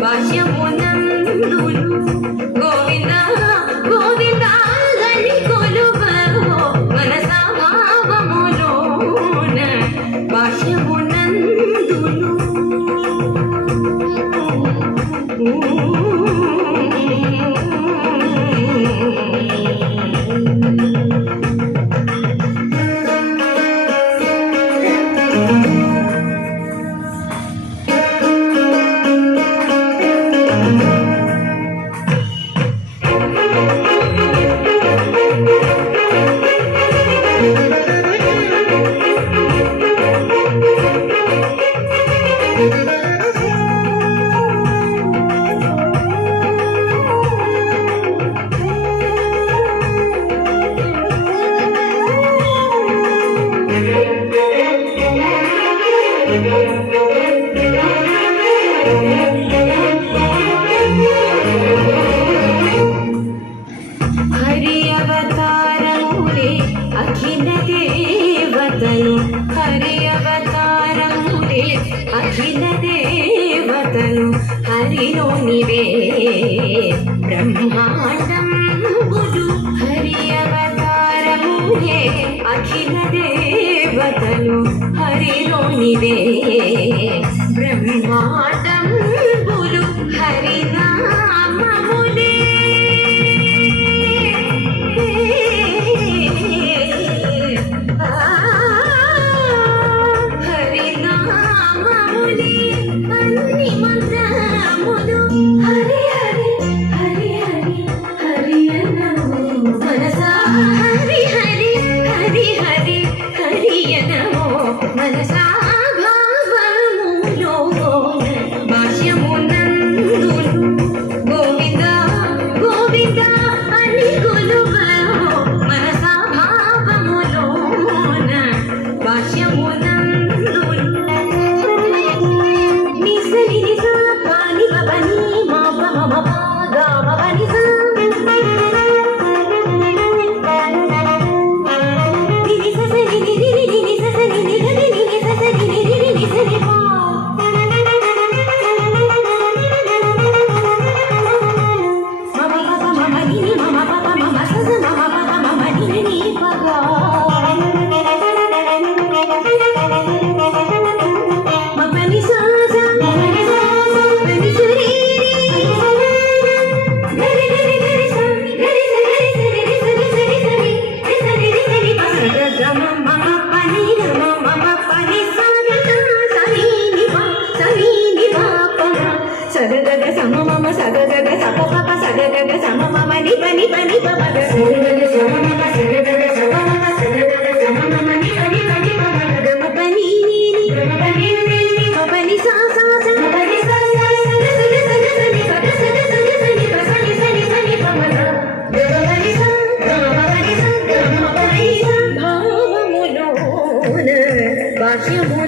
భాష్యమునందును గోవింద గోవింద గని కొలువవో మనసా భావములోన భాష్యమునందును హరి అవతారములే అఖిల దేవతలు హరి అవతారములే అఖిల దేవతలు హరిలోనివే బ్రహ్మాండంబులు హరి అవతారములే అఖిల దేవతలు హరిలోనివే బ్రహ్మాండంబులు హరినామములే హరినామములే అన్ని మంత్రములు హరి హరి హరి హరి హరి అనము మనసా హరి హరి హరి హరి హరి అనము మనసా భావములో భాష్యమునందును గోవింద గోవింద అని కొలువవో మనసా భావములోన భాష్యమునందును నిసని నిస పాని పని మా పమ మమ గా పని స నిని సని నిని నిని సని నిని నిని సని నిని నిని సని పా మమ పప మమ నిని మమ పప మమ స మమ పప మమ నిని ని పగా మపని సా సా మపని సా సా పని సురి గరి గరి గరి సా గరి స గరి స గరి స గరి సరి సరి సరి ప గమ మమ పని గమ మమ పని సా సని ని ప పమ సగగగ సమ మమ సగగగ సప పప సగగగ సమ మమ ని పని పని పమ సగగగ సమ మమ సగగగ సమ మమ సగగగ సమ మమ ని పని పని పమ గమ పని ని ని గమ పని ని ని మ పని సా సా స మ పని సా సా స గ స గ సని ప గ స గ సని ప సని సని సని పమ గ గమ పని సా గమ పని సా గమ పని సా భావములోన భాష్యము